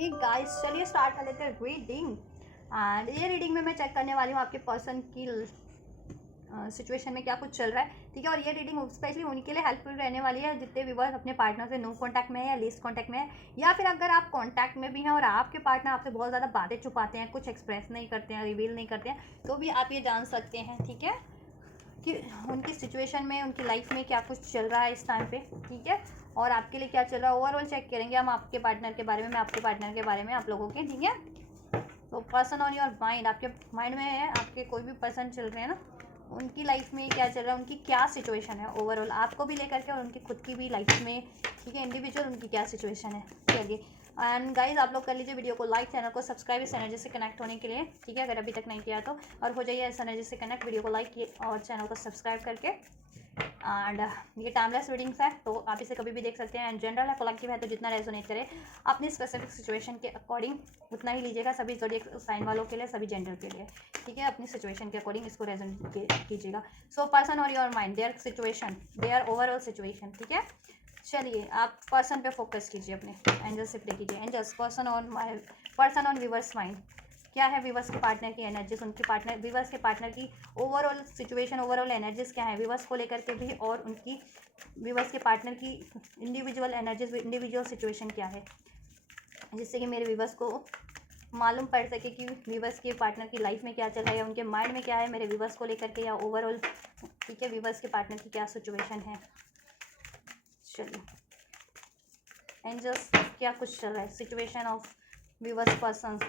ठीक गाइस, चलिए स्टार्ट कर लेते हैं रीडिंग। एंड ये रीडिंग में मैं चेक करने वाली हूँ आपके पर्सन की सिचुएशन में क्या कुछ चल रहा है, ठीक है। और ये रीडिंग स्पेशली उनके लिए हेल्पफुल रहने वाली है जितने व्यूअर्स अपने पार्टनर से नो कांटेक्ट में है या लीस्ट कांटेक्ट में है, या फिर अगर आप कांटेक्ट में भी हैं और आपके पार्टनर आपसे बहुत ज़्यादा बातें छुपाते हैं, कुछ एक्सप्रेस नहीं करते हैं, रिवील नहीं करते हैं, तो भी आप ये जान सकते हैं, ठीक है, कि उनकी सिचुएशन में, उनकी लाइफ में क्या कुछ चल रहा है इस टाइम पे, ठीक है। और आपके लिए क्या चल रहा है ओवरऑल चेक करेंगे हम आपके पार्टनर के बारे में, मैं आपके पार्टनर के बारे में आप लोगों के, ठीक है। तो पर्सन ऑन योर माइंड, आपके माइंड में है, आपके कोई भी पर्सन चल रहे हैं ना, उनकी लाइफ में क्या चल रहा है, उनकी क्या सिचुएशन है ओवरऑल आपको भी लेकर के और उनकी खुद की भी लाइफ में, ठीक है, इंडिविजुअल उनकी क्या सिचुएशन है। चलिए, एंड गाइज आप लोग कर लीजिए वीडियो को लाइक, चैनल को सब्सक्राइब इस एनर्जी से कनेक्ट होने के लिए, ठीक है, अगर अभी तक नहीं किया तो, और हो जाइए इस एनर्जी से कनेक्ट, वीडियो को लाइक किए और चैनल को सब्सक्राइब करके। एंड ये टाइमलेस रीडिंग्स है तो आप इसे कभी भी देख सकते हैं। एंड जनरल है, कलेक्टिव है, तो जितना रेजोनेट करे अपनी स्पेसिफिक सिचुएशन के अकॉर्डिंग उतना ही लीजिएगा, सभी ज़ोडिएक साइन वालों के लिए, सभी जेंडर के लिए, ठीक है, अपनी सिचुएशन के अकॉर्डिंग इसको रेजोनेट कीजिएगा। सो पर्सन और your mind, their situation, their overall situation, ठीक है। चलिए आप पर्सन पे फोकस कीजिए, अपने एंजल से प्ले कीजिए। Angels, person on viewer's mind, क्या है व्यूअर्स के पार्टनर की एनर्जीज, उनकी पार्टनर व्यूअर्स के पार्टनर की ओवरऑल सिचुएशन, ओवरऑल एनर्जीज क्या है व्यूअर्स को लेकर के भी, और उनकी व्यूअर्स के पार्टनर की इंडिविजुअल एनर्जीज, इंडिविजुअल सिचुएशन क्या है, जिससे कि मेरे व्यूअर्स को मालूम पड़ सके कि व्यूअर्स के पार्टनर की लाइफ में क्या चल रहा है, या उनके माइंड में क्या है मेरे व्यूअर्स को लेकर के, या ओवरऑल, ठीक है, व्यूअर्स के पार्टनर की क्या सिचुएशन है। चलिए एंजल्स, क्या कुछ चल रहा है, situation of viewers persons,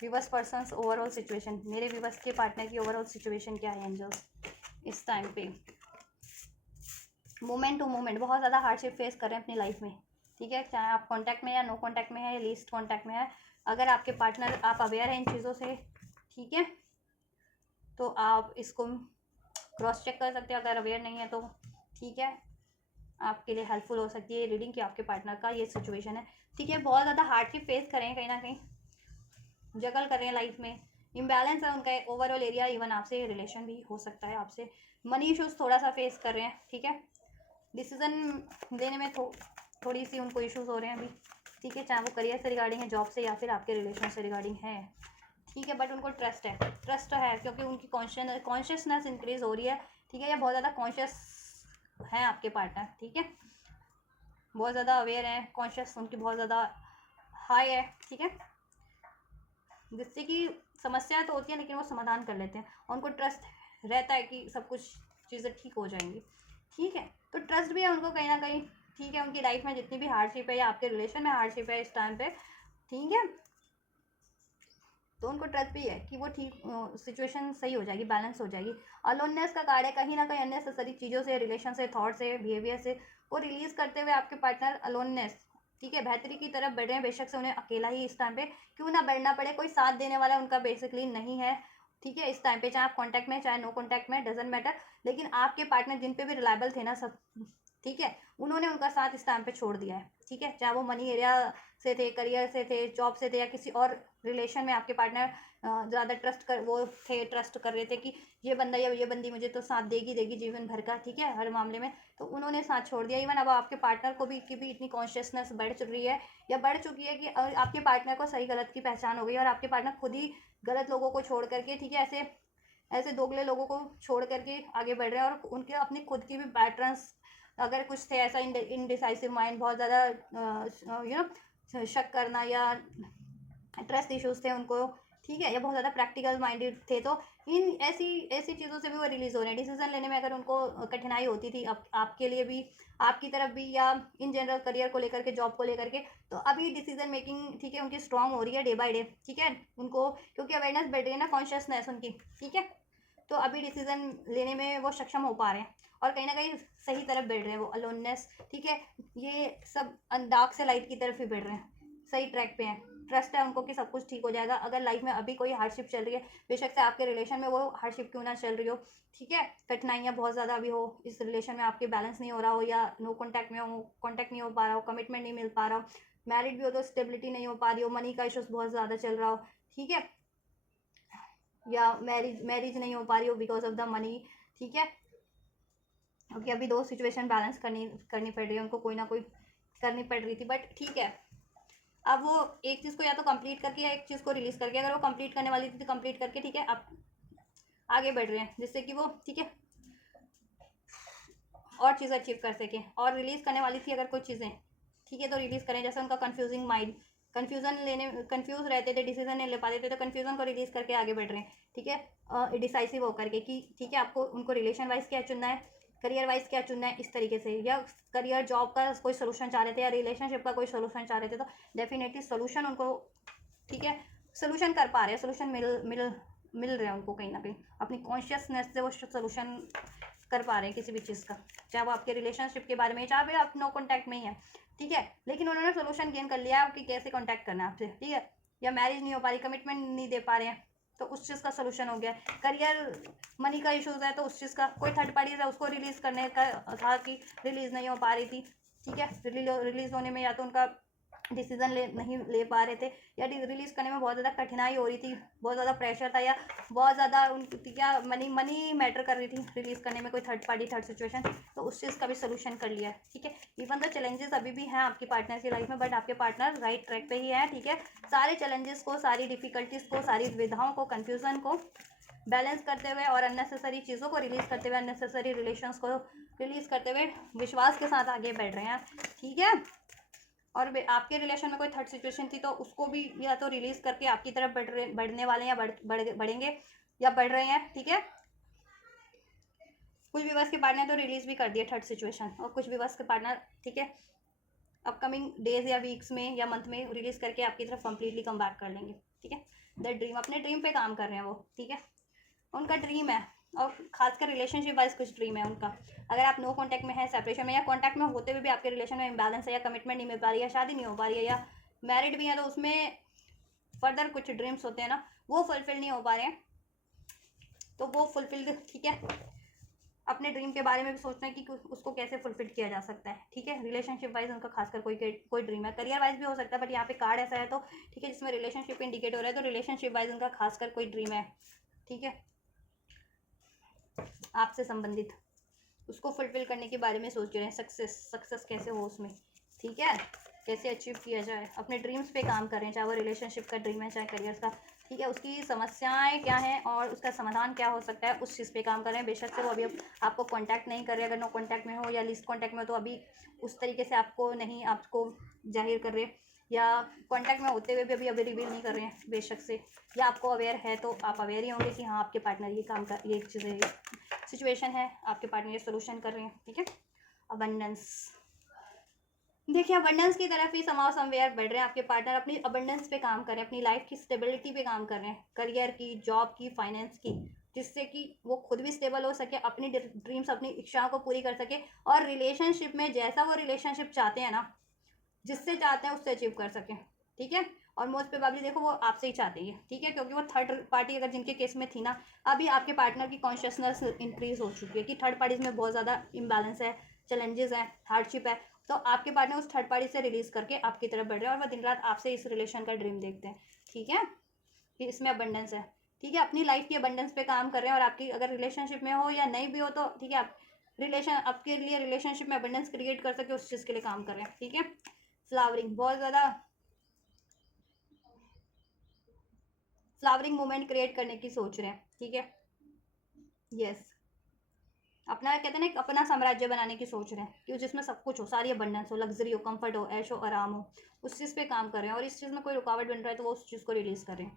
viewers persons overall situation, मेरे व्यूअर्स के पार्टनर की ओवरऑल सिचुएशन क्या है एंजल्स इस टाइम पे। मोमेंट टू मोमेंट बहुत ज़्यादा हार्डशिप फेस कर रहे हैं अपनी लाइफ में, ठीक है, चाहे आप कांटेक्ट में या नो कांटेक्ट में है या लीस्ट कांटेक्ट में है। अगर आपके पार्टनर, आप अवेयर हैं इन चीज़ों से, ठीक है, तो आप इसको क्रॉस चेक कर सकते हैं। अगर अवेयर नहीं है तो ठीक है, आपके लिए हेल्पफुल हो सकती है रीडिंग, कि आपके पार्टनर का ये सिचुएशन है, ठीक है, बहुत ज़्यादा हार्डशिप फेस करें, कहीं ना कहीं जगल कर रहे हैं लाइफ में, इम्बैलेंस है उनका ओवरऑल एरिया, इवन आपसे रिलेशन भी हो सकता है, आपसे मनी इश्यूज थोड़ा सा फेस कर रहे हैं, ठीक है, डिसीजन लेने में थोड़ी सी उनको इश्यूज हो रहे हैं अभी, ठीक है, चाहे वो करियर से रिगार्डिंग है, जॉब से, या फिर आपके रिलेशन से रिगार्डिंग है, ठीक है, बट उनको ट्रस्ट है क्योंकि उनकी कॉन्शियसनेस इंक्रीज हो रही है, ठीक है, या बहुत ज़्यादा कॉन्शियस है आपके पार्टनर, ठीक है, बहुत ज़्यादा अवेयर है, कॉन्शियस उनकी बहुत ज़्यादा हाई है, ठीक है, जिससे कि समस्या तो होती है लेकिन वो समाधान कर लेते हैं, और उनको ट्रस्ट रहता है कि सब कुछ चीज़ें ठीक हो जाएंगी, ठीक है, तो ट्रस्ट भी है उनको कहीं ना कहीं, ठीक है, उनकी लाइफ में जितनी भी हार्डशिप है या आपके रिलेशन में हार्डशिप है इस टाइम पे, ठीक है, तो उनको ट्रस्ट भी है कि वो ठीक सिचुएशन सही हो जाएगी, बैलेंस हो जाएगी। अलोननेस का कार्ड है, कहीं ना कहीं अननेसेसरी चीज़ों से, रिलेशन से, थॉट से, बिहेवियर से वो रिलीज करते हुए आपके पार्टनर अलोननेस, ठीक है, बेहतरी की तरफ बढ़ रहे हैं, बेशक से उन्हें अकेला ही इस टाइम पे क्यों ना बढ़ना पड़े, कोई साथ देने वाला उनका बेसिकली नहीं है, ठीक है, इस टाइम पे चाहे आप कॉन्टैक्ट में चाहे नो कॉन्टैक्ट में, डजेंट मैटर, लेकिन आपके पार्टनर जिन पे भी रिलायबल थे ना सब, ठीक है, उन्होंने उनका साथ इस टाइम पे छोड़ दिया है, ठीक है, चाहे वो मनी एरिया से थे, करियर से थे, जॉब से थे, या किसी और रिलेशन में आपके पार्टनर ज़्यादा ट्रस्ट कर रहे थे कि ये बंदा या ये बंदी मुझे तो साथ देगी जीवन भर का, ठीक है, हर मामले में, तो उन्होंने साथ छोड़ दिया। इवन अब आपके पार्टनर को भी की भी इतनी कॉन्शियसनेस बढ़ चुकी है, या बढ़ चुकी है कि आपके पार्टनर को सही गलत की पहचान हो गई, और आपके पार्टनर खुद ही गलत लोगों को छोड़ करके, ठीक है, ऐसे ऐसे दोगले लोगों को छोड़ करके आगे बढ़ रहे हैं, और उनके अपनी खुद की भी पैटर्न्स, अगर कुछ थे ऐसा इनडिसाइसिव माइंड, बहुत ज़्यादा शक करना, या ट्रस्ट इश्यूज थे उनको, ठीक है, या बहुत ज़्यादा प्रैक्टिकल माइंडेड थे, तो इन ऐसी ऐसी चीज़ों से भी वो रिलीज हो रहे हैं। डिसीजन लेने में अगर उनको कठिनाई होती थी, अब आपके लिए भी, आपकी तरफ भी, या इन जनरल करियर को लेकर के, जॉब को लेकर के, तो अभी डिसीजन मेकिंग, ठीक है, उनकी स्ट्रांग हो रही है डे बाय डे, ठीक है, उनको क्योंकि अवेयरनेस बढ़ रही है ना, कॉन्शियसनेस उनकी, ठीक है, तो अभी डिसीजन लेने में वो सक्षम हो पा रहे हैं, और कहीं ना कहीं सही तरफ बढ़ रहे हैं वो अलोननेस, ठीक है, ये सब डार्क से लाइट की तरफ ही बढ़ रहे हैं, सही ट्रैक पे हैं, ट्रस्ट है उनको कि सब कुछ ठीक हो जाएगा। अगर लाइफ में अभी कोई हार्डशिप चल रही है, बेशक से आपके रिलेशन में वो हार्डशिप क्यों ना चल रही हो, ठीक है, कठिनाइयाँ बहुत ज़्यादा अभी हो, इस रिलेशन में आपके बैलेंस नहीं हो रहा हो, या नो कॉन्टैक्ट में हो, कॉन्टैक्ट नहीं हो पा रहा हो, कमिटमेंट नहीं मिल पा रहा हो, मैरिड भी हो तो स्टेबिलिटी नहीं हो पा रही हो, मनी का इशूज़ बहुत ज़्यादा चल रहा हो, ठीक है, या मैरिज मैरिज नहीं हो पा रही हो बिकॉज ऑफ द मनी, ठीक है, क्योंकि अभी दो सिचुएशन बैलेंस करनी करनी पड़ रही है उनको, कोई ना कोई करनी पड़ रही थी, बट ठीक है, अब वो एक चीज़ को या तो कंप्लीट करके या एक चीज़ को रिलीज़ करके, अगर वो कंप्लीट करने वाली थी तो कंप्लीट करके, ठीक है, अब आगे बढ़ रहे हैं जिससे कि वो, ठीक है, और चीज़ अचीव कर सकें। और रिलीज़ करने वाली थी अगर कोई चीज़ें, ठीक है, तो रिलीज़ करें। जैसे उनका कन्फ्यूजिंग माइंड, कन्फ्यूज़ रहते थे, डिसीजन नहीं ले पाते थे, तो कन्फ्यूज़न को रिलीज़ करके आगे बढ़ रहे हैं, ठीक है, डिसाइसिव होकर के कि ठीक है, आपको उनको रिलेशन वाइज क्या चुनना है, करियर वाइज क्या चुनना है, इस तरीके से, या करियर जॉब का कोई सोल्यूशन चाह रहे थे या रिलेशनशिप का कोई सोल्यूशन चाह रहे थे, तो डेफिनेटली सोल्यूशन उनको, ठीक है, सोल्यूशन कर पा रहे हैं, सोल्यूशन मिल मिल मिल रहे हैं उनको कहीं ना कहीं, अपनी कॉन्शियसनेस से वो सोल्यूशन कर पा रहे हैं किसी भी चीज़ का, चाहे वो आपके रिलेशनशिप के बारे में, चाहे भी आप नो कॉन्टैक्ट में ही है, ठीक है, लेकिन उन्होंने सोल्यूशन गेन कर लिया कि कैसे कॉन्टैक्ट करना है आपसे, ठीक है, या मैरिज नहीं हो पा रही, कमिटमेंट नहीं दे पा रहे हैं, तो उस चीज़ का सोल्यूशन हो गया। करियर मनी का इशूज़ है तो उस चीज़ का, कोई थर्ड पार्टी है उसको रिलीज़ करने का था कि रिलीज़ नहीं हो पा रही थी, ठीक है, रिलीज़ होने में या तो उनका डिसीजन नहीं ले पा रहे थे, या रिलीज़ करने में बहुत ज़्यादा कठिनाई हो रही थी, बहुत ज़्यादा प्रेशर था, या बहुत ज़्यादा उनकी क्या मनी मैटर कर रही थी रिलीज़ करने में, कोई थर्ड पार्टी थर्ड सिचुएशन, तो उस चीज़ का भी सोल्यूशन कर लिया है, ठीक है। इवन तो चैलेंजेस अभी भी हैं आपकी पार्टनर की लाइफ में, बट आपके पार्टनर राइट ट्रैक पे ही है, ठीक है। सारे चैलेंजेस को, सारी डिफिकल्टीज़ को, सारी दुविधाओं को, कन्फ्यूज़न को बैलेंस करते हुए और अननेसेसरी चीज़ों को रिलीज़ करते हुए, अननेसेसरी रिलेशंस को रिलीज़ करते हुए विश्वास के साथ आगे बढ़ रहे हैं, ठीक है। और आपके रिलेशन में कोई थर्ड सिचुएशन थी तो उसको भी या तो रिलीज़ करके आपकी तरफ बढ़ने वाले हैं, या बढ़ेंगे या बढ़ रहे हैं, ठीक है। कुछ व्यूअर्स के पार्टनर तो रिलीज़ भी कर दिए थर्ड सिचुएशन, और कुछ व्यूअर्स के पार्टनर, ठीक है, अपकमिंग डेज या वीक्स में या मंथ में रिलीज़ करके आपकी तरफ कंप्लीटली कम बैक कर लेंगे, ठीक है। द ड्रीम, अपने ड्रीम पे काम कर रहे हैं वो, ठीक है, उनका ड्रीम है, और खासकर रिलेशनशिप वाइज कुछ ड्रीम है उनका। अगर आप नो कॉन्टैक्ट में है, सेपरेशन में, या कॉन्टैक्ट में होते हुए भी आपके रिलेशन में इम्बैलेंस है, या कमिटमेंट नहीं मिल पा रही है, शादी नहीं हो पा रही है, या मैरिड भी है, तो उसमें फर्दर कुछ ड्रीम्स होते हैं ना, वो फुलफिल नहीं हो पा रहे हैं, तो वो फुलफिल, ठीक है, अपने ड्रीम के बारे में भी सोचना है कि उसको कैसे फुलफिल किया जा सकता है, ठीक है। रिलेशनशिप वाइज उनका खासकर कोई ड्रीम है, करियर वाइज भी हो सकता है, बट यहाँ पे कार्ड ऐसा है तो, ठीक है, जिसमें रिलेशनशिप इंडिकेट हो रहा है, तो रिलेशनशिप वाइज उनका खासकर कोई ड्रीम है, ठीक है, आपसे संबंधित, उसको फुलफिल करने के बारे में सोच रहे हैं। सक्सेस कैसे हो उसमें, ठीक है, कैसे अचीव किया जाए, अपने ड्रीम्स पे काम करें, चाहे वो रिलेशनशिप का ड्रीम है, चाहे करियर का, ठीक है, उसकी समस्याएं क्या हैं और उसका समाधान क्या हो सकता है, उस चीज़ पे काम करें। बेशक से वो अभी आपको कांटेक्ट नहीं कर रहे, अगर नो कांटेक्ट में हो या लीस्ट कांटेक्ट में हो, तो अभी उस तरीके से आपको जाहिर कर रहे, या कांटेक्ट में होते हुए भी अभी रिवील नहीं कर रहे हैं बेशक से, या आपको अवेयर है तो आप अवेयर ही होंगे कि हाँ, आपके पार्टनर ये काम कर, ये चीज़ें सिचुएशन है, आपके पार्टनर ये सोल्यूशन कर रहे हैं, ठीक है। अबंडेंस, देखिए, अबंडेंस की तरफ ही समाव समवेयर बढ़ रहे हैं आपके पार्टनर, अपनी अबंडेंस पे काम कर रहे हैं, अपनी लाइफ की स्टेबिलिटी पे काम कर रहे हैं, करियर की, जॉब की, फाइनेंस की, जिससे कि वो खुद भी स्टेबल हो सके, अपनी ड्रीम्स, अपनी इच्छाओं को पूरी कर सके, और रिलेशनशिप में जैसा वो रिलेशनशिप चाहते हैं ना, जिससे चाहते हैं उससे अचीव कर सकें, ठीक है। और मोस्ट प्रोबेबली देखो वो आपसे ही चाहते हैं, ठीक है, क्योंकि वो थर्ड पार्टी अगर जिनके केस में थी ना, अभी आपके पार्टनर की कॉन्शियसनेस इंक्रीज हो चुकी है कि थर्ड पार्टीज में बहुत ज़्यादा इम्बैलेंस है, चैलेंजेस हैं, हार्डशिप है, तो आपके पार्टनर उस थर्ड पार्टी से रिलीज करके आपकी तरफ बढ़ रहे हैं, और वह दिन रात आपसे इस रिलेशन का ड्रीम देखते हैं, ठीक है, कि इसमें अबंडेंस है, ठीक है, अपनी लाइफ की अबंडेंस पे काम कर रहे हैं। और आपकी अगर रिलेशनशिप में हो या नहीं भी हो तो ठीक है, आप आपके लिए रिलेशनशिप में अबंडेंस क्रिएट कर सके उस चीज़ के लिए काम कर रहे हैं, ठीक है। फ्लावरिंग, बहुत ज़्यादा फ्लावरिंग मोमेंट क्रिएट करने की सोच रहे हैं, ठीक है, यस, अपना कहते हैं ना, एक अपना साम्राज्य बनाने की सोच रहे हैं कि जिसमें सब कुछ हो, सारी अबंडेंस हो, लग्जरी हो, कंफर्ट हो, ऐश हो, आराम हो, उस चीज़ पे काम कर रहे हैं। और इस चीज़ में कोई रुकावट बन रहा है तो वो उस चीज़ को रिलीज़ करें,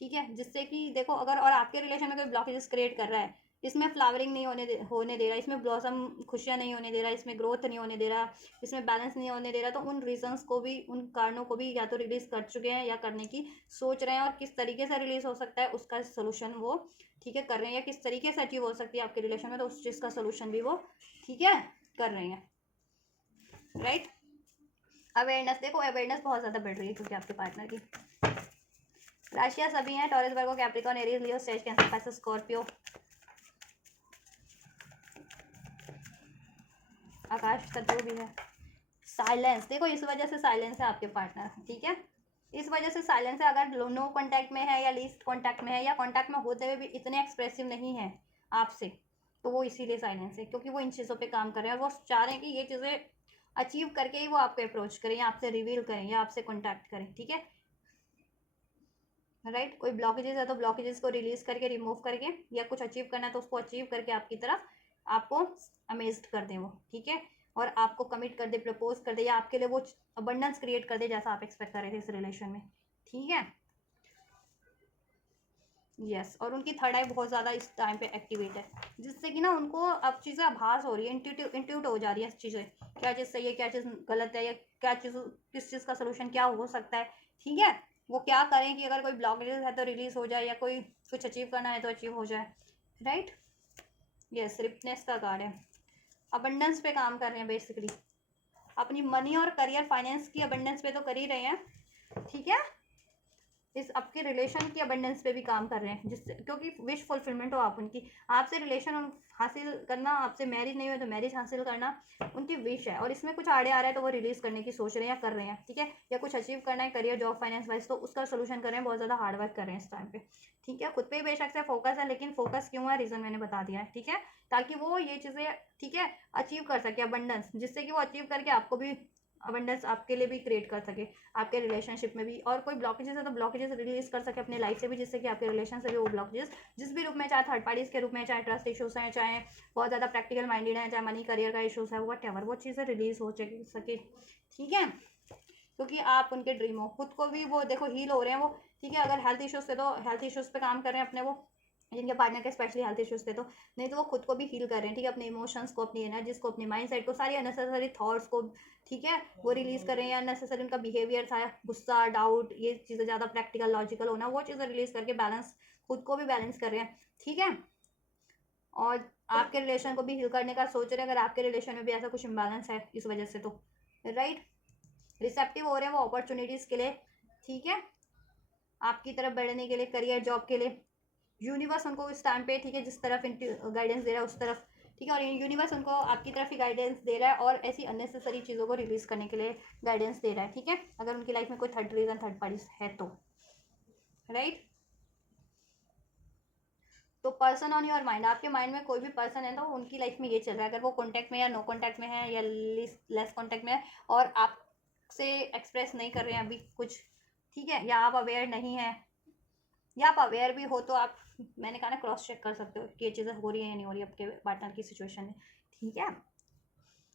ठीक है, जिससे कि देखो, अगर और आपके रिलेशन में कोई ब्लॉकेजेस क्रिएट कर रहा है, इसमें फ्लावरिंग नहीं होने दे रहा, इसमें ब्लॉसम खुशियाँ नहीं होने दे रहा, इसमें ग्रोथ नहीं होने दे रहा, इसमें बैलेंस नहीं होने दे रहा, तो उन रीजंस को भी, उन कारणों को भी या तो रिलीज़ कर चुके हैं या करने की सोच रहे हैं, और किस तरीके से रिलीज़ हो सकता है उसका सोल्यूशन वो, ठीक है, कर रहे हैं, या किस तरीके से अचीव हो सकती है आपके रिलेशन में, तो उस चीज़ का सोल्यूशन भी वो, ठीक है, कर रहे हैं, राइट। अवेयरनेस, देखो अवेयरनेस बहुत ज़्यादा बढ़ रही है क्योंकि आपके पार्टनर की राशियाँ सभी हैं, टॉरस, वर्गो, कैप्रिकॉर्न, एरीज, लियो, सेज, कैंसर, पाइसेस, स्कॉर्पियो, आकाश का जो भी है। साइलेंस, देखो इस वजह से साइलेंस है आपके पार्टनर, ठीक है, इस वजह से साइलेंस है। अगर नो कांटेक्ट में है या लीस्ट कांटेक्ट में है, या कांटेक्ट में होते हुए भी इतने एक्सप्रेसिव नहीं है आपसे, तो वो इसीलिए साइलेंस है, क्योंकि वो इन चीज़ों पे काम कर रहे हैं और वो चाह रहे हैं कि ये चीज़ें अचीव करके ही वो आपको अप्रोच करें या आपसे रिवील करें या आपसे कॉन्टैक्ट करें, ठीक है राइट। कोई ब्लॉकेजेस है तो ब्लॉकेजेस को रिलीज करके, रिमूव करके, या कुछ अचीव करना है तो उसको अचीव करके आपकी तरफ आपको अमेज्ड कर दें वो, ठीक है। और आपको कमिट कर दे, प्रपोज कर दे, या आपके लिए वो अबंडेंस क्रिएट कर दे जैसा आप एक्सपेक्ट कर रहे थे इस रिलेशन में, ठीक है। यस और उनकी थर्ड आई बहुत ज़्यादा इस टाइम पे एक्टिवेट है, जिससे कि ना उनको अब चीज़ें आभास हो रही है, इंट्यूट हो जा रही है चीज़ें, क्या चीज़ सही है, क्या चीज़ गलत है, या क्या चीज़, किस चीज़ का सोल्यूशन क्या हो सकता है, ठीक है। वो क्या करें कि अगर कोई ब्लॉकेज है तो रिलीज हो जाए, या कोई कुछ अचीव करना है तो अचीव हो जाए, राइट। यस रिपनेस का कार्ड है, अबंडेंस पे काम कर रहे हैं बेसिकली, अपनी मनी और करियर फाइनेंस की अबंडेंस पे तो कर ही रहे हैं, ठीक है। इस आपके रिलेशन की अबंडेंस पे भी काम कर रहे हैं, जिससे क्योंकि विश फुलफिलमेंट हो आप उनकी, आपसे रिलेशन हासिल करना, आपसे मैरिज नहीं हुई तो मैरिज हासिल करना उनकी विश है। और इसमें कुछ आड़े आ रहा है तो वो रिलीज करने की सोच रहे हैं या कर रहे हैं, ठीक है। या कुछ अचीव करना है करियर जॉब फाइनेंस वाइज, तो उसका सोल्यूशन कर रहे हैं, बहुत ज़्यादा हार्डवर्क कर रहे हैं इस टाइम पे, ठीक है। खुद पे बेशक से फोकस है, लेकिन फोकस क्यों है रीज़न मैंने बता दिया है, ठीक है। ताकि वो ये चीज़ें, ठीक है, अचीव कर सके अबंडेंस, जिससे कि वो अचीव करके आपको भी अबंडेंस आपके लिए भी क्रिएट कर सके, आपके रिलेशनशिप में भी। और कोई ब्लॉकेजेस है तो ब्लॉकेजेस रिलीज कर सके अपने लाइफ से भी, जिससे कि आपके रिलेशन से भी वो ब्लॉकेजेस जिस भी रूप में, चाहे थर्ड पार्टीज के रूप में, चाहे ट्रस्ट इशूज हैं, चाहे बहुत ज़्यादा प्रैक्टिकल माइंडेड है, चाहे मनी करियर का इशूज है, वट एवर, वो चीज़ें रिलीज हो सके, ठीक है। क्योंकि आप उनके ड्रीम हो, खुद को भी वो देखो हील हो रहे हैं वो, ठीक है। अगर हेल्थ इश्यूज थे तो हेल्थ इश्यूज पे काम कर रहे हैं अपने, वो जिनके पार्टनर के स्पेशली हेल्थ इश्यूज थे तो, नहीं तो वो खुद को भी हील कर रहे हैं, ठीक है। अपने इमोशंस को, अपनी एनर्जीज को, अपने माइंड सेट को, सारी अननेसेसरी थॉट्स को, ठीक है, वो रिलीज कर रहे हैं। या अननेसेसरी उनका बिहेवियर था, गुस्सा, डाउट, ये चीज़ें ज़्यादा प्रैक्टिकल लॉजिकल होना, वो चीज़ें रिलीज करके बैलेंस, खुद को भी बैलेंस कर रहे हैं, ठीक है। और आपके रिलेशन को भी हील करने का सोच रहे हैं, अगर आपके रिलेशन में भी ऐसा कुछ इम्बैलेंस है इस वजह से तो, राइट। रिसेप्टिव हो रहे हैं वो अपॉर्चुनिटीज़ के लिए, ठीक है, आपकी तरफ बढ़ने के लिए, करियर जॉब के लिए। यूनिवर्स उनको इस टाइम पे, ठीक है, जिस तरफ गाइडेंस दे रहा है उस तरफ, ठीक है। और यूनिवर्स उनको आपकी तरफ ही गाइडेंस दे रहा है, और ऐसी अननेसेसरी चीज़ों को रिलीज करने के लिए गाइडेंस दे रहा है, ठीक है। अगर उनकी लाइफ में कोई थर्ड रीजन, थर्ड पार्टी है तो, राइट। तो पर्सन ऑन योर माइंड, आपके माइंड में कोई भी पर्सन है तो उनकी लाइफ में ये चल रहा है, अगर वो कॉन्टैक्ट में या नो कॉन्टैक्ट में है, या लेस कॉन्टैक्ट में है, और आपसे एक्सप्रेस नहीं कर रहे हैं अभी कुछ, ठीक है, या आप अवेयर नहीं है, या आप अवेयर भी हो तो आप, मैंने कहा ना, क्रॉस चेक कर सकते हो कि ये चीज़ें हो रही है या नहीं हो रही आपके पार्टनर की सिचुएशन में, ठीक है।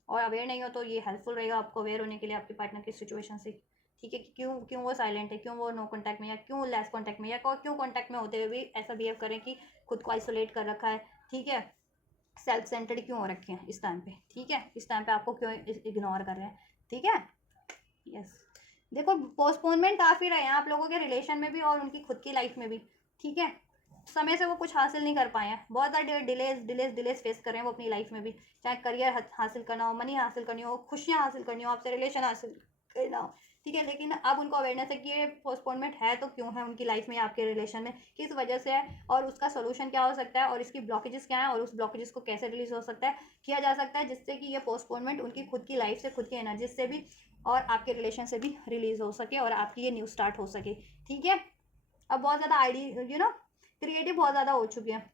और अवेयर नहीं हो तो ये हेल्पफुल रहेगा आपको अवेयर होने के लिए आपके पार्टनर की सिचुएशन से, ठीक है, कि क्यों क्यों वो साइलेंट है, क्यों वो नो कॉन्टैक्ट में, या क्यों लेस कॉन्टैक्ट में, या क्यों कॉन्टैक्ट में होते हुए भी ऐसा बिहेव करें कि खुद को आइसोलेट कर रखा है, ठीक है। सेल्फ सेंटर्ड क्यों हो रखे हैं इस टाइम पे, ठीक है, इस टाइम पे आपको क्यों इग्नोर कर रहे हैं, ठीक है। यस देखो पोस्टपोनमेंट काफ़ी रहे हैं आप लोगों के रिलेशन में भी और उनकी खुद की लाइफ में भी, ठीक है। समय से वो कुछ हासिल नहीं कर पाए हैं, बहुत ज़्यादा डिलेज फेस कर रहे हैं वो अपनी लाइफ में भी, चाहे करियर हासिल करना हो, मनी हासिल करनी हो, खुशियाँ हासिल करनी हो, आपसे रिलेशन हासिल करना हो, ठीक है। लेकिन अब उनको अवेयरनेस है कि ये पोस्टपोनमेंट है तो क्यों है उनकी लाइफ में या आपके रिलेशन में, किस वजह से है, और उसका सोल्यूशन क्या हो सकता है, और इसकी ब्लॉकेजेस क्या है, और उस ब्लॉकेजेस को कैसे रिलीज हो सकता है, किया जा सकता है, जिससे कि ये पोस्टपोनमेंट उनकी खुद की लाइफ से, खुद की एनर्जी से भी, और आपके रिलेशन से भी रिलीज हो सके, और आपकी ये न्यू स्टार्ट हो सके, ठीक है। अब बहुत ज़्यादा क्रिएटिव बहुत ज़्यादा हो चुके हैं,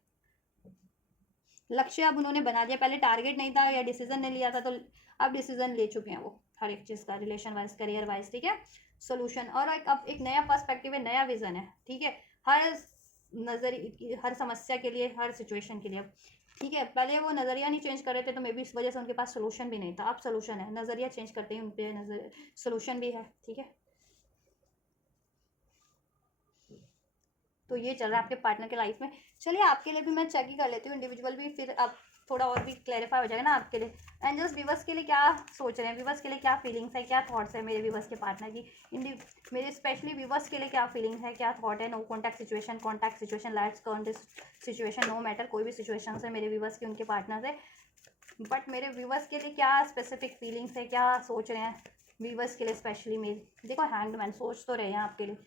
लक्ष्य अब उन्होंने बना दिया, पहले टारगेट नहीं था या डिसीजन नहीं लिया था, तो अब डिसीजन ले चुके हैं वो हर एक चीज़ का, रिलेशन वाइज, करियर वाइज, ठीक है। सोल्यूशन और अब एक नया पर्सपेक्टिव है, नया विजन है, ठीक है, हर नजरिए, हर समस्या के लिए, हर सिचुएशन के लिए, ठीक है। पहले वो नज़रिया नहीं चेंज कर रहे थे तो मे बी इस वजह से उनके पास सोल्यूशन भी नहीं था, अब सोल्यूशन है, नज़रिया चेंज करते ही उन पर नजर सोल्यूशन भी है, ठीक है। तो ये चल रहा है आपके पार्टनर के लाइफ में। चलिए आपके लिए भी मैं चेक ही कर लेती हूँ इंडिविजुअल भी, फिर आप थोड़ा और भी क्लैरिफाई हो जाएगा ना आपके लिए। एंजल्स व्यूवर्स के लिए क्या सोच रहे हैं, व्यूवर्स के लिए क्या फीलिंग्स है, क्या थॉट्स है मेरे व्यूवर्स के पार्टनर की, मेरे स्पेशली व्यूवर्स के लिए क्या फीलिंग्स है, क्या थॉट है। No contact situation let's go on this situation, no matter कोई भी सिचुएशन है मेरे व्यूवर्स की उनके पार्टनर से, बट मेरे व्यूवर्स के लिए क्या स्पेसिफिक फीलिंग्स है, क्या सोच रहे हैं व्यूवर्स के लिए स्पेशली मेरे। देखो हैंग्ड मैन सोच तो रहे हैं आपके लिए,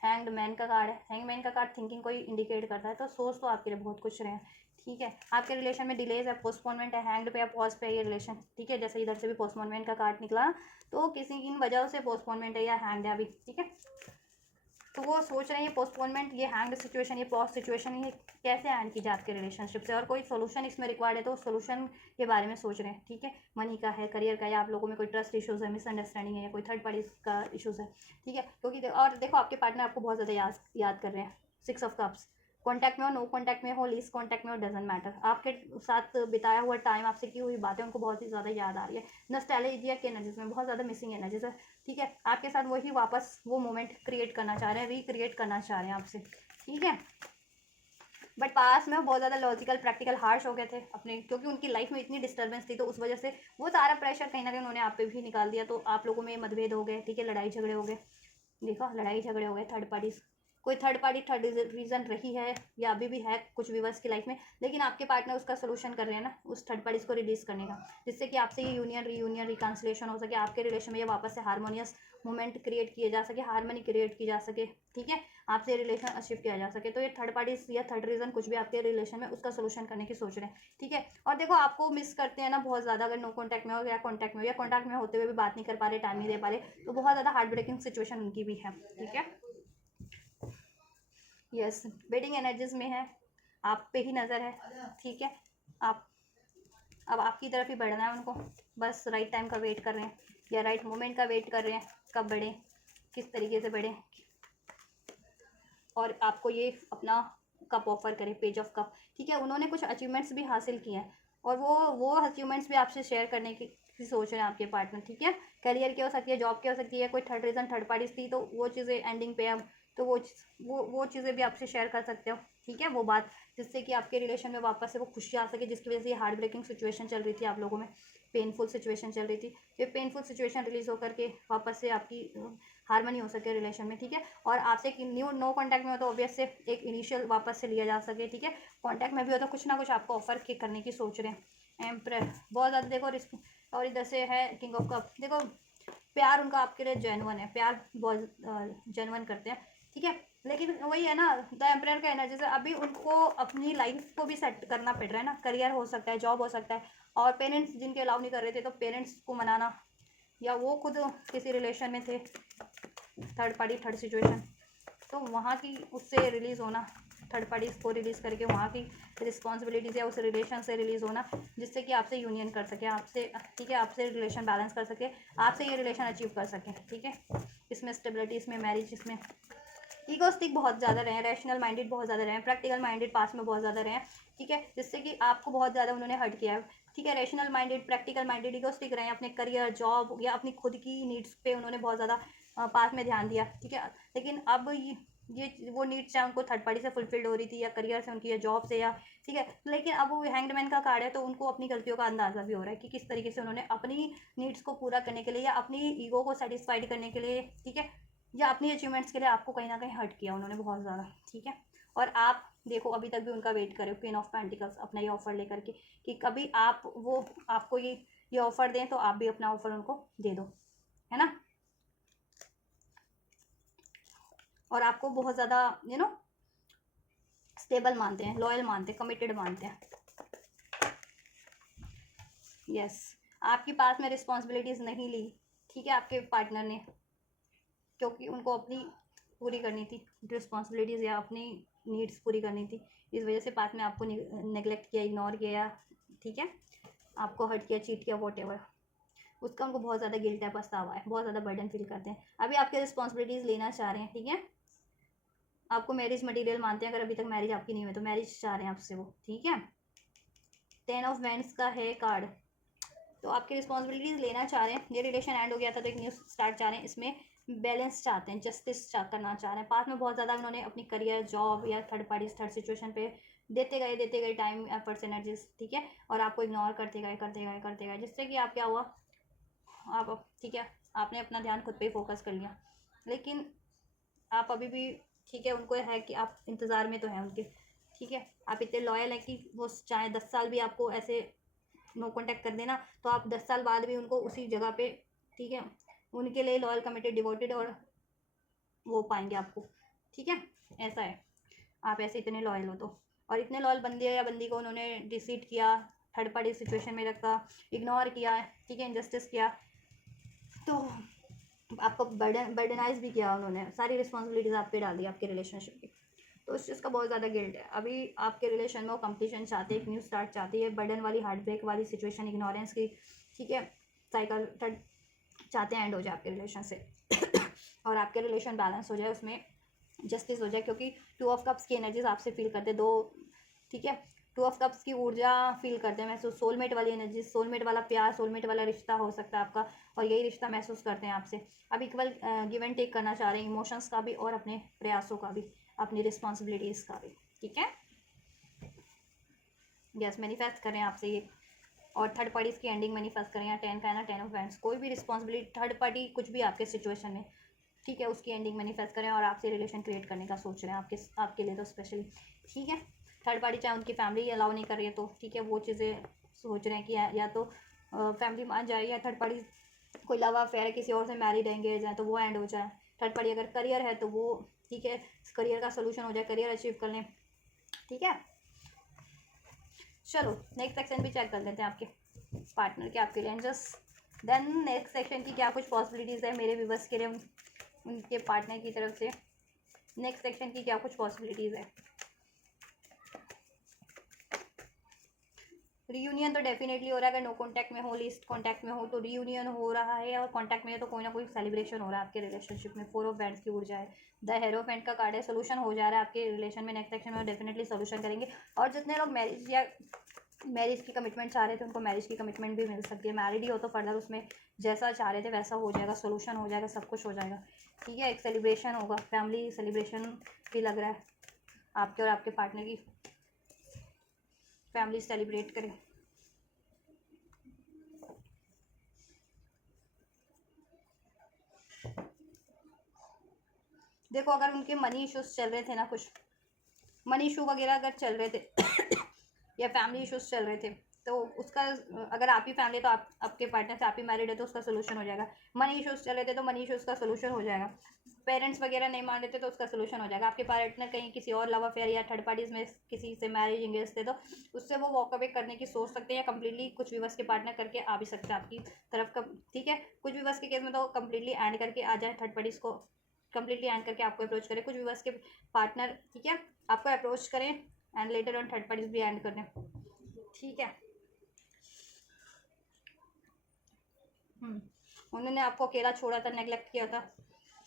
हैंग्ड मैन का कार्ड है, हैंग मैन का कार्ड थिंकिंग को ही इंडिकेट करता है, तो सोच तो आपके लिए बहुत कुछ रहे हैं, ठीक है। आपके रिलेशन में डिलेज है, पोस्टपोनमेंट है, हैंग्ड पे या पॉज पे ये रिलेशन, ठीक है। जैसे इधर से भी पोस्टपोनमेंट का कार्ड निकला, तो किसी की वजह से पोस्टपोनमेंट है या हैंग्ड है अभी, ठीक है। तो वो सोच रहे हैं ये पोस्टपोनमेंट, ये हैंग्ड सिचुएशन, ये पॉज सिचुएशन, ये कैसे एंड की जाती है रिलेशनशिप से, और कोई सोल्यूशन इसमें रिक्वायर्ड है तो सोल्यूशन के बारे में सोच रहे हैं। ठीक है, मनी का है, करियर का, या आप लोगों में कोई ट्रस्ट इशूज़ है, मिसअंडरस्टैंडिंग है, या कोई थर्ड पार्टी का इशूज़ है। ठीक है, क्योंकि और देखो आपके पार्टनर आपको बहुत ज़्यादा याद कर रहे हैं। 6 ऑफ कप्स, कॉन्टैक्ट में हो, नो कॉन्टैक्ट में हो, लीस्ट कॉन्टैक्ट में हो, डजेंट मैटर, आपके साथ बिताया हुआ टाइम, आपसे की हुई बातें उनको बहुत ही ज़्यादा याद आ रही है। नॉस्टैल्जिया के एनर्जीज में बहुत ज़्यादा मिसिंग एनर्जीज है। ठीक है, आपके साथ वही वापस वो मोमेंट क्रिएट करना चाह रहे हैं, रिक्रिएट करना चाह रहे हैं आपसे। ठीक है, बट पास में वो बहुत ज़्यादा लॉजिकल प्रैक्टिकल हार्श हो गए थे अपने, क्योंकि उनकी लाइफ में इतनी डिस्टर्बेंस थी, तो उस वजह से वो सारा प्रेशर कहीं ना कहीं उन्होंने आप पे भी निकाल दिया, तो आप लोगों में मतभेद हो गए। ठीक है, लड़ाई झगड़े हो गए, देखो लड़ाई झगड़े हो गए, थर्ड पार्टीज, कोई थर्ड पार्टी थर्ड रीज़न रही है या अभी भी है कुछ व्यूवर्स की लाइफ में, लेकिन आपके पार्टनर उसका सोल्यूशन कर रहे हैं ना, उस थर्ड पार्टीज को रिलीज करने का, जिससे कि आपसे ये यूनियन रीयूनियन रिकन्सिलेशन हो सके, आपके रिलेशन में ये वापस से हारमोनियस मोमेंट क्रिएट किए जा सके, हारमोनी क्रिएट की जा सके। ठीक है, आपसे रिलेशन अचीव किया जा सके, तो ये थर्ड पार्टीज या थर्ड रीज़न कुछ भी आपके रिलेशन में उसका सोल्यूशन करने की सोच रहे हैं। ठीक है, और देखो आपको मिस करते हैं ना बहुत ज़्यादा, अगर नो कॉन्टैक्ट में हो या कॉन्टैक्ट में हो, या कॉन्टैक्ट में होते हुए भी बात नहीं कर पा रहे, टाइम नहीं दे पा रहे, तो बहुत ज़्यादा हार्ट ब्रेकिंग सिचुएशन उनकी भी है। ठीक है, यस, वेडिंग एनर्जीज में है, आप पे ही नज़र है। ठीक है, आप अब आपकी तरफ ही बढ़ना है उनको, बस राइट टाइम का वेट कर रहे हैं, या राइट मोमेंट का वेट कर रहे हैं, कब बढ़े, किस तरीके से बढ़े, और आपको ये अपना कप ऑफर करे, पेज ऑफ कप। ठीक है, उन्होंने कुछ अचीवमेंट्स भी हासिल किए हैं, और वो अचीवमेंट्स भी आपसे शेयर करने की सोच रहे हैं आपके पार्टनर। ठीक है, करियर की हो सकती है, जॉब की हो सकती है, कोई थर्ड रीज़न थर्ड पार्टीज थी, तो वो चीज़ें एंडिंग पे अब, तो वो चीज़ें भी आपसे शेयर कर सकते हो। ठीक है, वो बात जिससे कि आपके रिलेशन में वापस से वो खुशी आ सके, जिसकी वजह से हार्ट ब्रेकिंग सिचुएशन चल रही थी आप लोगों में, पेनफुल सिचुएशन चल रही थी, ये पेनफुल सिचुएशन रिलीज होकर के वापस से आपकी हारमोनी हो सके रिलेशन में। ठीक है, और आपसे एक न्यू नो कॉन्टैक्ट में हो तो ऑब्वियस से एक इनिशियल वापस से लिया जा सके। ठीक है, कॉन्टैक्ट में भी हो तो कुछ ना कुछ आपको ऑफर के करने की सोच रहे हैं। एम्प्रेयर बहुत ज़्यादा देखो रिस्क, और इधर से है किंग ऑफ कप, देखो प्यार उनका आपके लिए जेन्युइन है, प्यार बहुत जेन्युइन करते हैं। ठीक है, लेकिन वही है ना, द एम्प्रेयर का एनर्जी से अभी उनको अपनी लाइफ को भी सेट करना पड़ रहा है ना, करियर हो सकता है, जॉब हो सकता है, और पेरेंट्स जिनके अलाउ नहीं कर रहे थे, तो पेरेंट्स को मनाना, या वो खुद किसी रिलेशन में थे, थर्ड पार्टी थर्ड सिचुएशन, तो वहाँ की उससे रिलीज़ होना, थर्ड पार्टीज को रिलीज़ करके वहाँ की रिस्पॉन्सिबिलिटीज़ या उस रिलेशन से रिलीज़ होना, जिससे कि आपसे यूनियन कर सके, आपसे, ठीक है, आपसे रिलेशन बैलेंस कर सके, आपसे ये रिलेशन अचीव कर सके। ठीक है, इसमें स्टेबिलिटी, इसमें मैरिज, इसमें ईगोस्टिक बहुत ज़्यादा रहे, रैशनल माइंडेड बहुत ज़्यादा रहे, प्रैक्टिकल माइंडेड पास में बहुत ज़्यादा रहे। ठीक है, जिससे कि आपको बहुत ज़्यादा उन्होंने हर्ट किया है। ठीक है, rational minded, practical minded, egoistic रहे, अपने करियर, जॉब या अपनी खुद की नीड्स पे उन्होंने बहुत ज़्यादा पास में ध्यान दिया। ठीक है, लेकिन अब ये वो नीड्स चाहे उनको थर्ड पार्टी से फुलफिल्ड हो रही थी, या करियर से उनकी, या जॉब से, या ठीक है, लेकिन अब वो हैंग्ड मैन का कार्ड है, तो उनको अपनी गलतियों का अंदाज़ा भी हो रहा है कि किस तरीके से उन्होंने अपनी नीड्स को पूरा करने के लिए, या अपनी ईगो को सेटिस्फाइड करने के लिए, ठीक है, या अपनी अचीवमेंट्स के लिए आपको कहीं ना कहीं हर्ट किया उन्होंने बहुत ज़्यादा। ठीक है, और आप देखो अभी तक भी उनका वेट करो, क्वीन ऑफ पेंटिकल्स, अपना ये ऑफर लेकर के, कि कभी आप वो आपको ये ऑफर दें, तो आप भी अपना ऑफर उनको दे दो, है ना, और आपको बहुत ज़्यादा स्टेबल मानते हैं, लॉयल मानते हैं, कमिटेड मानते हैं। यस, आपके पास में रिस्पॉन्सिबिलिटीज़ नहीं ली, ठीक है, आपके पार्टनर ने, क्योंकि उनको अपनी पूरी करनी थी रिस्पॉन्सिबिलिटीज़, या अपनी नीड्स पूरी करनी थी, इस वजह से पास में आपको नेगलेक्ट किया, इग्नोर किया। ठीक है, आपको हर्ट किया, चीट किया, वॉट एवर, उसका उनको बहुत ज़्यादा गिल्ट है, पछतावा है, बहुत ज़्यादा बर्डन फील करते हैं। अभी आपके रिस्पॉन्सिबिलिटीज़ लेना चाह रहे हैं। ठीक है, आपको मैरिज मटीरियल मानते हैं, अगर अभी तक मैरिज आपकी नहीं हुई तो मैरिज चाह रहे हैं आपसे वो। ठीक है, 10 ऑफ वैंड्स का है कार्ड, तो आपकी रिस्पॉन्सिबिलिटीज़ लेना चाह रहे हैं। ये रिलेशन एंड हो गया था तो एक न्यू स्टार्ट चाह रहे हैं, इसमें बैलेंस चाहते हैं, जस्टिस करना चाह रहे हैं। पास में बहुत ज़्यादा उन्होंने अपनी करियर, जॉब या थर्ड पार्टीज थर्ड सिचुएशन पे देते गए टाइम, एफर्ट्स, एनर्जीज। ठीक है, और आपको इग्नोर करते गए, जिससे कि आप क्या हुआ, आप, ठीक है, आपने अपना ध्यान खुद पे ही फोकस कर लिया, लेकिन आप अभी भी, ठीक है, उनको है कि आप इंतज़ार में तो हैं उनके। ठीक है, आप इतने लॉयल हैं कि वो चाहे 10 साल भी आपको ऐसे नो कॉन्टैक्ट कर देना, तो आप 10 साल बाद भी उनको उसी जगह पे, ठीक है, उनके लिए लॉयल, कमिटेड, डिवोटेड और वो पाएंगे आपको। ठीक है, ऐसा है, आप ऐसे इतने लॉयल हो तो, और इतने लॉयल बंदे या बंदी को उन्होंने डिसीट किया, थर्ड पार्टी सिचुएशन में रखा, इग्नोर किया, ठीक है, इनजस्टिस किया, तो आपको बर्डनाइज भी किया उन्होंने, सारी रिस्पॉन्सिबिलिटीज़ आप पे डाल दी आपके रिलेशनशिप की, तो उस चीज़ का बहुत ज़्यादा गिल्ट है। अभी आपके रिलेशन में वो कंप्लीशन चाहते हैं, एक न्यू स्टार्ट चाहती है, बर्डन वाली हार्ट ब्रेक वाली सिचुएशन, इग्नोरेंस की, ठीक है, साइकिल चाहते हैं एंड हो जाए आपके रिलेशन से और आपके रिलेशन बैलेंस हो जाए, उसमें जस्टिस हो जाए, क्योंकि 2 ऑफ कप्स की एनर्जीज आपसे फील करते हैं, दो, ठीक है, 2 ऑफ कप्स की ऊर्जा फील करते हैं महसूस, सोलमेट वाली एनर्जी, सोलमेट वाला प्यार, सोलमेट वाला रिश्ता हो सकता है आपका, और यही रिश्ता महसूस करते हैं आपसे। अब इक्वल गिव एंड टेक करना चाह रहे हैं, इमोशंस का भी और अपने प्रयासों का भी, अपनी रिस्पॉन्सिबिलिटीज़ का भी, ठीक है। यस, मैनिफेस्ट करें आपसे ये, और थर्ड पार्टीज की एंडिंग मैनिफेस्ट करें, या 10 का है ना, 10 ऑफ वैंड्स, कोई भी रिस्पॉन्सिबिलिटी थर्ड पार्टी कुछ भी आपके सिचुएशन में, ठीक है, उसकी एंडिंग मैनिफेस्ट करें, और आपसे रिलेशन क्रिएट करने का सोच रहे हैं आपके लिए तो स्पेशली, ठीक है। थर्ड पार्टी चाहे उनकी फैमिली अलाउ नहीं कर रही है तो ठीक है, वो चीज़ें सोच रहे हैं कि या तो फैमिली मान जाए, या थर्ड पार्टी कोई लव अफेयर है, किसी और से मैरिड एंगेज है तो वो एंड हो जाए। थर्ड पार्टी अगर करियर है तो वो, ठीक है, करियर का सोल्यूशन हो जाए, करियर अचीव कर लें, ठीक है। चलो नेक्स्ट सेक्शन भी चेक कर लेते हैं आपके पार्टनर के, आपके लिए जस्ट देन नेक्स्ट सेक्शन की क्या कुछ पॉसिबिलिटीज़ है मेरे व्यूअर्स के लिए, उनके पार्टनर की तरफ से नेक्स्ट सेक्शन की क्या कुछ पॉसिबिलिटीज़ है। रीयूनियन तो डेफिनेटली हो रहा है, अगर नो कांटेक्ट में हो, लीस्ट कांटेक्ट में हो तो रीयूनियन हो रहा है, और कांटेक्ट में है तो कोई ना कोई सेलिब्रेशन हो रहा है आपके रिलेशनशिप में। 4 ऑफ वैंड्स की ऊर्जा है, द हेरोफेंट का कार्ड है, सोल्यूशन हो जा रहा है आपके रिलेशन में, नेक्स्ट सेक्शन में डेफिनेटली सोल्यूशन करेंगे। और जितने लोग मैरिज की कमिटमेंट चाह रहे थे उनको मैरिज की कमिटमेंट भी मिल सकती है, मैरिड ही हो तो फर्दर उसमें जैसा चाह रहे थे वैसा हो जाएगा, सोल्यूशन हो जाएगा, सब कुछ हो जाएगा, ठीक है। एक सेलिब्रेशन होगा, फैमिली सेलिब्रेशन भी लग रहा है, आपके और आपके पार्टनर की फैमिली सेलिब्रेट करें। देखो अगर उनके मनी इश्यूज चल रहे थे ना, कुछ मनी इशू वगैरह अगर चल रहे थे या फैमिली इश्यूज चल रहे थे, तो उसका, अगर आप ही फैमिली तो आपके पार्टनर से आप ही मैरिड है तो उसका सोल्यूशन हो जाएगा। मनी इश्यूज चल रहे थे तो मनी इश्यूज का सोल्यूशन हो जाएगा। पेरेंट्स वगैरह नहीं मान रहे थे तो उसका सोल्यूशन हो जाएगा। आपके पार्टनर कहीं किसी और लव अफेयर या थर्ड पार्टीज में किसी से मैरिज एंगेज थे तो उससे वो वॉक अवे करने की सोच सकते हैं, या कम्प्लीटली कुछ भी बस के पार्टनर करके आ भी सकते हैं आपकी तरफ का, ठीक है। कुछ भी बस के केस में तो कम्प्लीटली एंड करके आ जाए, थर्ड पार्टीज को कम्प्लीटली एंड करके आपको अप्रोच करें, कुछ भी बस के पार्टनर, ठीक है, आपको अप्रोच करें and later on third parties भी एंड कर दें, ठीक है। उन्होंने आपको अकेला छोड़ा था, नेगलेक्ट किया था,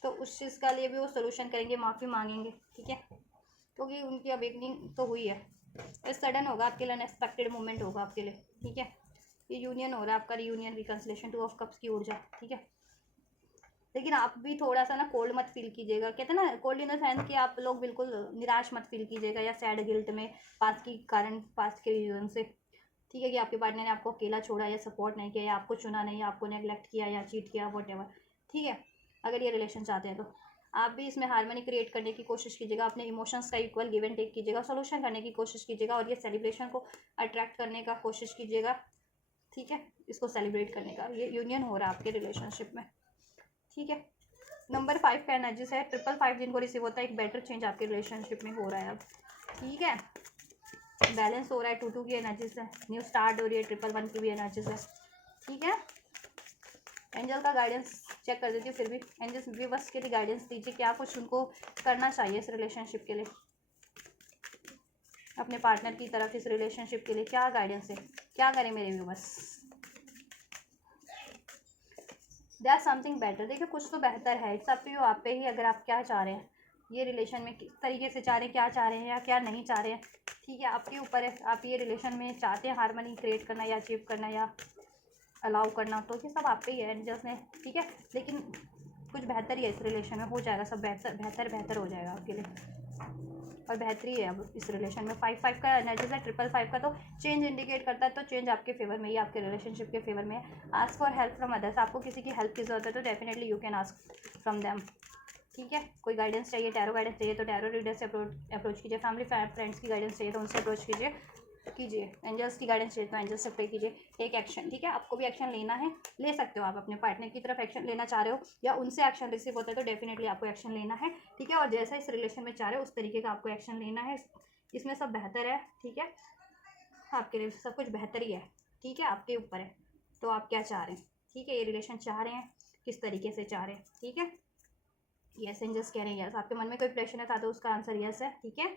तो उस चीज़ का लिए भी वो सोल्यूशन करेंगे, माफ़ी मांगेंगे, ठीक है, क्योंकि उनकी अवेकनिंग तो हुई है। इस सडन होगा आपके लिए, अनएक्सपेक्टेड मोमेंट होगा आपके लिए, ठीक है। ये यूनियन हो रहा है आपका, रीयूनियन, रिकन्सिलेशन, 2 ऑफ कप्स की ऊर्जा, ठीक है। लेकिन आप भी थोड़ा सा ना कोल्ड मत फील कीजिएगा, कहते हैं ना कोल्ड इन द सेंस कि आप लोग बिल्कुल निराश मत फील कीजिएगा या सैड गिल्ट में पास्ट की कारण, पास्ट के रीजन से, ठीक है, कि आपके पार्टनर ने आपको अकेला छोड़ा या सपोर्ट नहीं किया या आपको चुना नहीं, आपको नेगलेक्ट किया या चीट किया, वट एवर, ठीक है। अगर ये रिलेशन चाहते हैं तो आप भी इसमें हार्मनी क्रिएट करने की कोशिश कीजिएगा, अपने इमोशंस का इक्वल गिव एंड टेक कीजिएगा, सोल्यूशन करने की कोशिश कीजिएगा, और ये सेलिब्रेशन को अट्रैक्ट करने का कोशिश कीजिएगा, ठीक है, इसको सेलिब्रेट करने का। ये यूनियन हो रहा है आपके रिलेशनशिप में, ठीक है। नंबर 5 का एनर्जीज है, 555 जिनको रिसीव होता है, एक बेटर चेंज आपके रिलेशनशिप में हो रहा है अब, ठीक है। बैलेंस हो रहा है, 2 की एनर्जीज है, न्यू स्टार्ट हो रही है, 111 की भी एनर्जीज है, ठीक है। एंजल का गाइडेंस चेक कर देती हूँ, फिर भी एंजल्स व्यूअर्स के लिए गाइडेंस दीजिए, क्या कुछ उनको करना चाहिए इस रिलेशनशिप के लिए, अपने पार्टनर की तरफ इस रिलेशनशिप के लिए क्या गाइडेंस है, क्या करें मेरे व्यूअर्स। देयर समथिंग बेटर, देखिए कुछ तो बेहतर है, इट्स अप टू यू, आप पे ही, अगर आप क्या चाह रहे हैं ये रिलेशन में, किस तरीके से चाह रहे हैं, क्या चाह रहे हैं या क्या नहीं चाह रहे हैं, ठीक है, आपके ऊपर है। आप ये रिलेशन में चाहते हैं हार्मनी क्रिएट करना या अचीव करना या अलाउ करना, तो ये सब आप पे ही है एंजल्स ने, ठीक है। लेकिन कुछ बेहतर ही है इस रिलेशन में, हो जाएगा सब बेहतर हो जाएगा आपके लिए, और बेहतरी है अब इस रिलेशन में। 5 का एनर्जी है, 555 का तो चेंज इंडिकेट करता है, तो चेंज आपके फेवर में ही, आपके रिलेशनशिप के फेवर में है। Ask for help from others, आपको किसी की हेल्प की जरूरत है तो definitely you can ask from them, ठीक है। कोई गाइडेंस चाहिए, टैरो गाइडेंस चाहिए तो टैरो रीडर से अप्रोच कीजिए, फैमिली फ्रेंड्स की गाइडेंस चाहिए तो उनसे अप्रोच कीजिए, एंजल्स की गाइडेंस चाहिए तो एंजल्स से प्रे कीजिए। एक एक्शन, ठीक है, आपको भी एक्शन लेना है, ले सकते हो आप, अपने पार्टनर की तरफ एक्शन लेना चाह रहे हो या उनसे एक्शन रिसीव होता है तो डेफिनेटली आपको एक्शन लेना है, ठीक है। और जैसा इस रिलेशन में चाह रहे हो उस तरीके का आपको एक्शन लेना है, इसमें सब बेहतर है, ठीक है, आपके लिए सब कुछ बेहतर ही है, ठीक है, आपके ऊपर है तो आप क्या चाह रहे हैं, ठीक है। ये रिलेशन चाह रहे हैं किस तरीके से चाह रहे हैं, ठीक है। यस एंड जस्ट कह रहे हैं यस। आपके मन में कोई प्रश्न है था तो उसका आंसर यस है, ठीक है,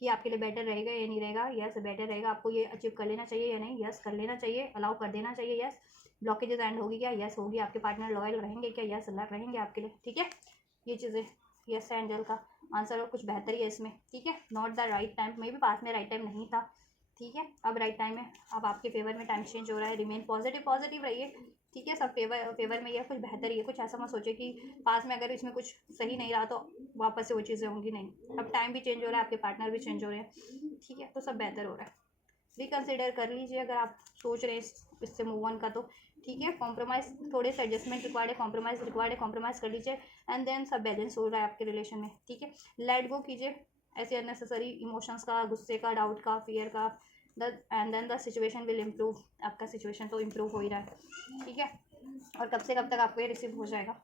कि आपके लिए बेटर रहेगा या नहीं रहेगा। यस बेटर रहेगा, आपको ये अचीव कर लेना चाहिए या नहीं, यस कर लेना चाहिए, अलाउ कर देना चाहिए, यस। ब्लॉकेजेस एंड होगी क्या, यस होगी। आपके पार्टनर लॉयल रहेंगे क्या, यस रहेंगे आपके लिए, ठीक है। ये चीज़ें यस एंजल का आंसर और कुछ बेहतर ही है इसमें, ठीक है। नॉट द राइट टाइम, मे भी पास में राइट टाइम नहीं था, ठीक है, अब राइट टाइम है, अब आपके फेवर में टाइम चेंज हो रहा है। रिमेन पॉजिटिव रहिए, ठीक है। सब फेवर में ये कुछ बेहतर ही है। कुछ ऐसा मत सोचे कि पास में अगर इसमें कुछ सही नहीं रहा तो वापस से वो चीज़ें होंगी, नहीं। अब टाइम भी चेंज हो रहा है, आपके पार्टनर भी चेंज हो रहे हैं, ठीक है, तो सब बेहतर हो रहा है। रिकन्सिडर कर लीजिए अगर आप सोच रहे हैं इससे मूव ऑन का, तो ठीक है। कॉम्प्रोमाइज़, थोड़े से एडजस्टमेंट रिक्वायर्ड है, कॉम्प्रोमाइज़ कर लीजिए, एंड देन सब बैलेंस हो रहा है आपके रिलेशन में, ठीक है। लेट गो कीजिए ऐसे अननेसेसरी इमोशंस का, गुस्से का, डाउट का, फियर का, and then the situation will improve. आपका सिचुएशन तो इम्प्रूव हो ही रहा है, ठीक है। और कब से कब तक आपको ये रिसीव हो जाएगा,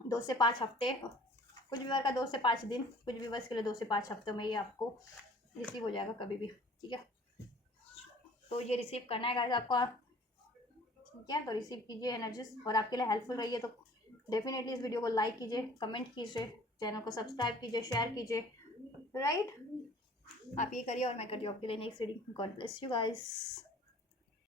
2 से 5 हफ्ते, कुछ व्यूअर का 2 से 5 दिन, कुछ व्यूअर्स के लिए 2 से 5 हफ्तों में ये आपको रिसीव हो जाएगा कभी भी, ठीक है। तो ये रिसीव करना है गाइस आपको, ठीक है। तो रिसीव कीजिए एनर्जीज, और आपके लिए हेल्पफुल रही है तो डेफिनेटली इस वीडियो को लाइक कीजिए, कमेंट कीजिए, चैनल को सब्सक्राइब कीजिए, शेयर कीजिए, राइट। आप ये करिए और मैं करती हूँ आपके लिए next reading. God bless you guys.